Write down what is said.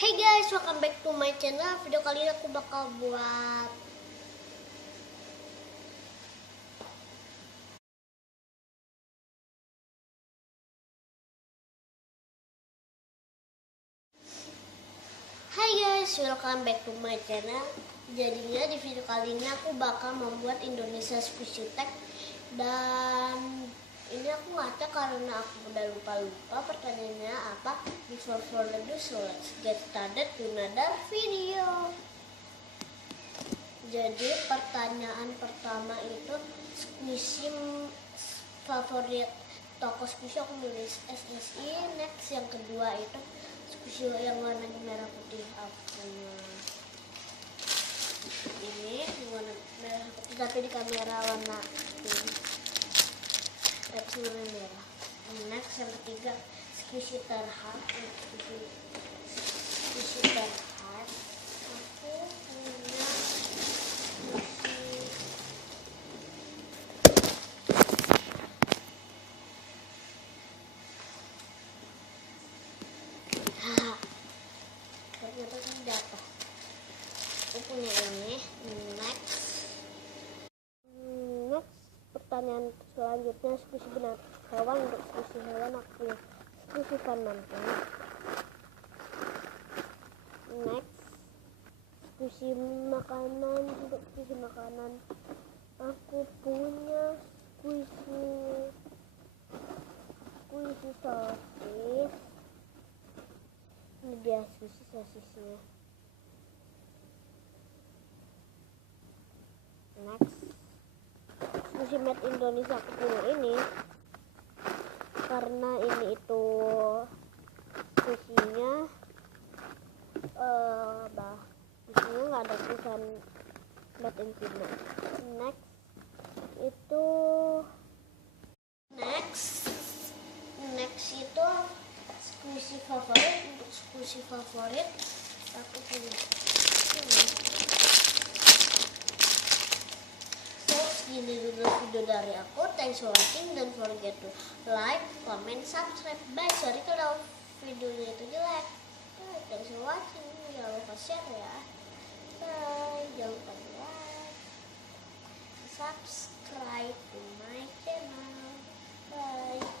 Hey guys, welcome back to my channel. Video kali ini aku bakal buat Hai guys, welcome back to my channel. Jadinya di video kali ini aku bakal membuat Indonesia Squishy Tag. Dan ini aku ngaca karena aku udah lupa pertanyaannya apa. Before further ado, so let's get started to another video. Jadi pertanyaan pertama itu squishy favorit toko squishy, aku nulis SSI. Next yang kedua itu squishy yang warna merah putih, aku ini warna merah putih tapi di kamera warna tapi warna merah. Next yang ketiga squishy terhad, squishy terhad aku punya ternyata kan jatuh. Aku punya ini. Next pertanyaan selanjutnya squishy benar hewan. Untuk squishy hewan aku punya squishy Van Manken. Next squishy makanan. Untuk squishy makanan aku punya squishy sosis. Ini dia squishy sosisnya. Next squishy made Indonesia, aku punya ini karena ini itu squishy-nya squishy-nya nggak ada tulisan made in China. Next itu squishy favorit. Untuk squishy favorit aku punya ini. Segini dulu video dari aku. Thanks for watching. Don't forget to like, comment, subscribe. Bye. Sorry kalau videonya itu jelek. Thanks for watching. Jangan lupa share ya. Bye. Jangan lupa like, subscribe to my channel. Bye.